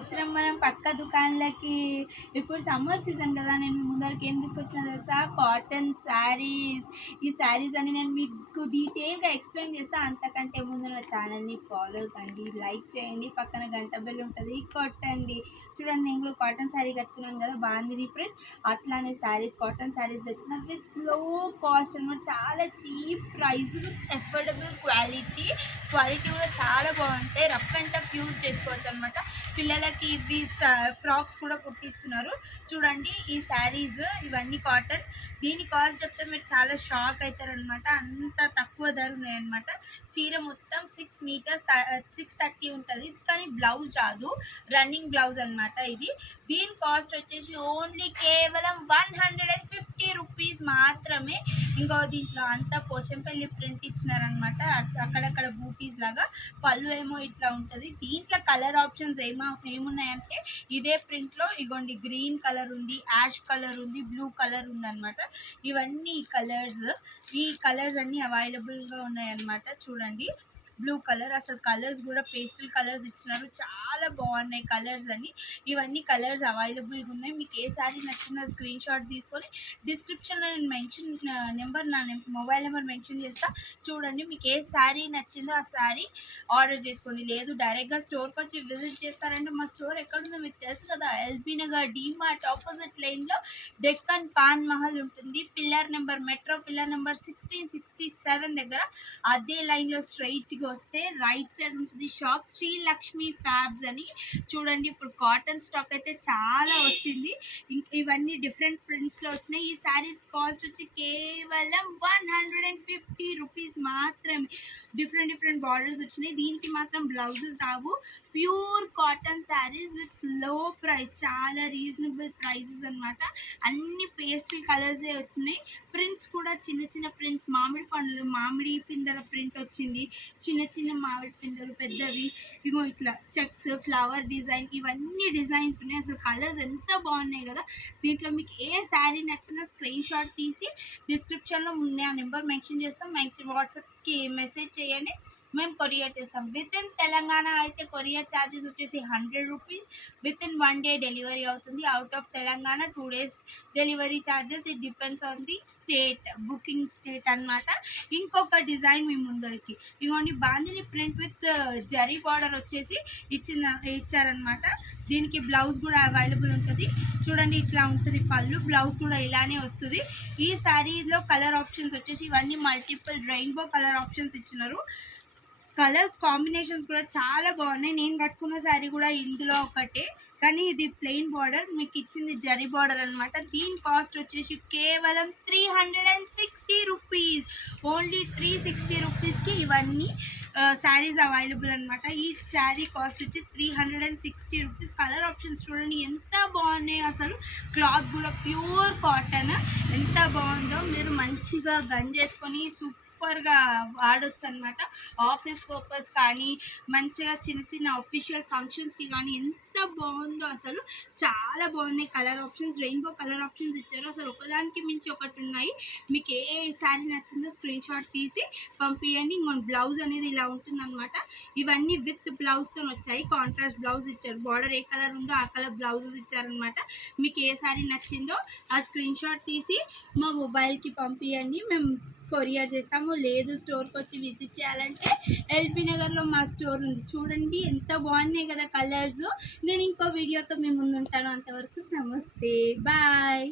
వచ్చినాం మనం పక్క దుకాణాలకి. ఇప్పుడు సమ్మర్ సీజన్ కదా, నేను ముందరికి ఏం తీసుకొచ్చినా తెలుసా, కాటన్ శారీస్. ఈ శారీస్ అని నేను మీకు డీటెయిల్గా ఎక్స్ప్లెయిన్ చేస్తాను. అంతకంటే ముందు నా ఛానల్ని ఫాలో కండి, లైక్ చేయండి, పక్కన గంట బెల్ ఉంటుంది కొట్టండి. చూడండి, నేను కూడా కాటన్ శారీ కట్టుకున్నాను కదా, బాగుంది ప్రింట్. అట్లానే శారీస్, కాటన్ శారీస్ తెచ్చిన విత్ లో కాస్ట్ అనమాట. చాలా cheap price with affordable quality కూడా చాలా బాగుంటాయి. రఫ్ అండ్ టఫ్ యూజ్ చేసుకోవచ్చు అనమాట. పిల్లలకి ఇవి ఫ్రాక్స్ కూడా కుట్టిస్తున్నారు. చూడండి ఈ శారీస్ ఇవన్నీ కాటన్. దీని కాస్ట్ చెప్తే మీరు చాలా షాక్ అవుతారు అనమాట. అంత తక్కువ ధర ఉన్నాయన్నమాట. చీర మొత్తం 6 మీటర్స్ 630 ఉంటుంది, కానీ బ్లౌజ్ రాదు, రన్నింగ్ బ్లౌజ్ అనమాట ఇది. దీని కాస్ట్ వచ్చేసి ఓన్లీ కేవలం 150 రూపీస్ మాత్రమే. ఇంకో దీంట్లో అంతా పోచంపల్లి ప్రింట్ ఇచ్చినారనమాట, అక్కడక్కడ బూటీస్ లాగా. పళ్ళు ఏమో ఇట్లా ఉంటుంది. దీంట్లో కలర్ ఆప్షన్స్ ఏమున్నాయంటే ఇదే ప్రింట్లో ఇగోండి, గ్రీన్ కలర్ ఉంది, యాష్ కలర్ ఉంది, బ్లూ కలర్ ఉంది అనమాట. ఇవన్నీ ఈ కలర్స్ అన్నీ అవైలబుల్గా ఉన్నాయన్నమాట. చూడండి, బ్లూ కలర్, అసలు కలర్స్ కూడా పేస్టల్ కలర్స్ ఇచ్చినారు, చాలా బాగున్నాయి కలర్స్ అని. ఇవన్నీ కలర్స్ అవైలబుల్గా ఉన్నాయి. మీకు ఏ శారీ నచ్చిందో స్క్రీన్ షాట్ తీసుకొని డిస్క్రిప్షన్లో నేను నా మొబైల్ నెంబర్ మెన్షన్ చేస్తా. చూడండి, మీకు ఏ శారీ నచ్చిందో ఆ శారీ ఆర్డర్ చేసుకోండి. లేదు డైరెక్ట్గా స్టోర్కి వచ్చి విజిట్ చేస్తారంటే మా స్టోర్ ఎక్కడుందో మీకు తెలుసు కదా, ఎల్బీ నగర్ డీమార్ట్ ఆపోజిట్ లైన్లో డెక్కన్ పాన్ మహల్ ఉంటుంది. మెట్రో పిల్లర్ నెంబర్ 1667 దగ్గర. అదే లైన్లో స్ట్రైట్గా వస్తే రైట్ సైడ్ ఉంటుంది షాప్, శ్రీలక్ష్మి ఫ్యాబ్స్ అని. చూడండి, ఇప్పుడు కాటన్ స్టాక్ అయితే చాలా వచ్చింది. ఇవన్నీ డిఫరెంట్ ప్రింట్స్లో వచ్చినాయి. ఈ శారీస్ కాస్ట్ వచ్చి కేవలం 150 రూపీస్ మాత్రమే. డిఫరెంట్ బార్డర్స్ వచ్చినాయి. దీనికి మాత్రం blouses Rao. Pure cotton saris with లో ప్రైస్, చాలా రీజనబుల్ ప్రైజెస్ అనమాట. అన్ని పేస్టల్ కలర్సే వచ్చినాయి. ప్రింట్స్ కూడా చిన్న ప్రింట్స్, మామిడి పండ్లు, మామిడి పిందెల ప్రింట్ వచ్చింది, చిన్న మామిడి పిందెలు పెద్దవి, ఇగో ఇట్లా చెక్స్, ఫ్లవర్ డిజైన్, ఇవన్నీ డిజైన్స్ ఉన్నాయి. అసలు కలర్స్ ఎంత బాగున్నాయి కదా. దీంట్లో మీకు ఏ శారీ నచ్చినా స్క్రీన్ షాట్ తీసి డిస్క్రిప్షన్లో ముందే ఆ నెంబర్ మెన్షన్ చేస్తాం. వాట్సాప్కి మెసేజ్ చేయండి, మేము కొరియర్ చేస్తాం. విత్ ఇన్ తెలంగాణ అయితే కొరియర్ ఛార్జెస్ వచ్చేసి 100 rupees. Within 1 day delivery అవుతుంది. Out of Telangana 2 days delivery charges. It depends on the state, booking state అనమాట. ఇంకొక డిజైన్ మీ ముందరికి ఇవ్వండి, bandhani print with zari border వచ్చేసి ఇచ్చారనమాట. దీనికి బ్లౌజ్ కూడా అవైలబుల్ ఉంటుంది. చూడండి, ఇట్లా ఉంటుంది పళ్ళు, బ్లౌజ్ కూడా ఇలానే వస్తుంది. ఈ శారీలో కలర్ ఆప్షన్స్ వచ్చేసి ఇవన్నీ మల్టిపుల్ రెయిన్బో కలర్ ఆప్షన్స్ ఇచ్చినారు. కలర్స్ కాంబినేషన్స్ కూడా చాలా బాగున్నాయి. నేను కట్టుకున్న శారీ కూడా ఇందులో ఒకటే, కానీ ఇది ప్లెయిన్ బార్డర్, మీకు ఇచ్చింది జరీ బార్డర్ అనమాట. దీని కాస్ట్ వచ్చేసి కేవలం 360 రూపీస్. ఓన్లీ 360 రూపీస్కి ఇవన్నీ శారీస్ అవైలబుల్ అనమాట. ఈ శారీ కాస్ట్ వచ్చి 360 రూపీస్. కలర్ ఆప్షన్స్ చూడండి ఎంత బాగున్నాయి. అసలు క్లాత్ కూడా ప్యూర్ కాటన్, ఎంత బాగుందో. మీరు మంచిగా గన్ చేసుకొని సూపర్గా వాడచ్చు అనమాట. ఆఫీస్ పర్పస్ కానీ, మంచిగా చిన్న అఫీషియల్ ఫంక్షన్స్కి కానీ ఎంత బాగుందో. అసలు చాలా బాగున్నాయి colour options. Rainbow colour options ఇచ్చారు. అసలు ఒకదానికి మించి ఒకటి ఉన్నాయి. మీకు ఏ శారీ నచ్చిందో స్క్రీన్ షాట్ తీసి పంపించండి. ఇంకొక బ్లౌజ్ అనేది ఇలా ఉంటుందన్నమాట. ఇవన్నీ విత్ బ్లౌజ్తో వచ్చాయి. కాంట్రాస్ట్ బ్లౌజ్ ఇచ్చారు. బార్డర్ ఏ కలర్ ఉందో ఆ కలర్ బ్లౌజెస్ ఇచ్చారనమాట. మీకు ఏ శారీ నచ్చిందో ఆ స్క్రీన్ షాట్ తీసి మా మొబైల్కి పంపించండి, మేము కొరియర్ చేస్తాము. లేదు స్టోర్కి వచ్చి విజిట్ చేయాలంటే ఎల్బీ నగర్లో మా స్టోర్ ఉంది. చూడండి ఎంత బాగున్నాయి కదా కలర్స్. నేను ఇంకో వీడియోతో మీ ముందు ఉంటాను. అంతవరకు నమస్తే, బాయ్.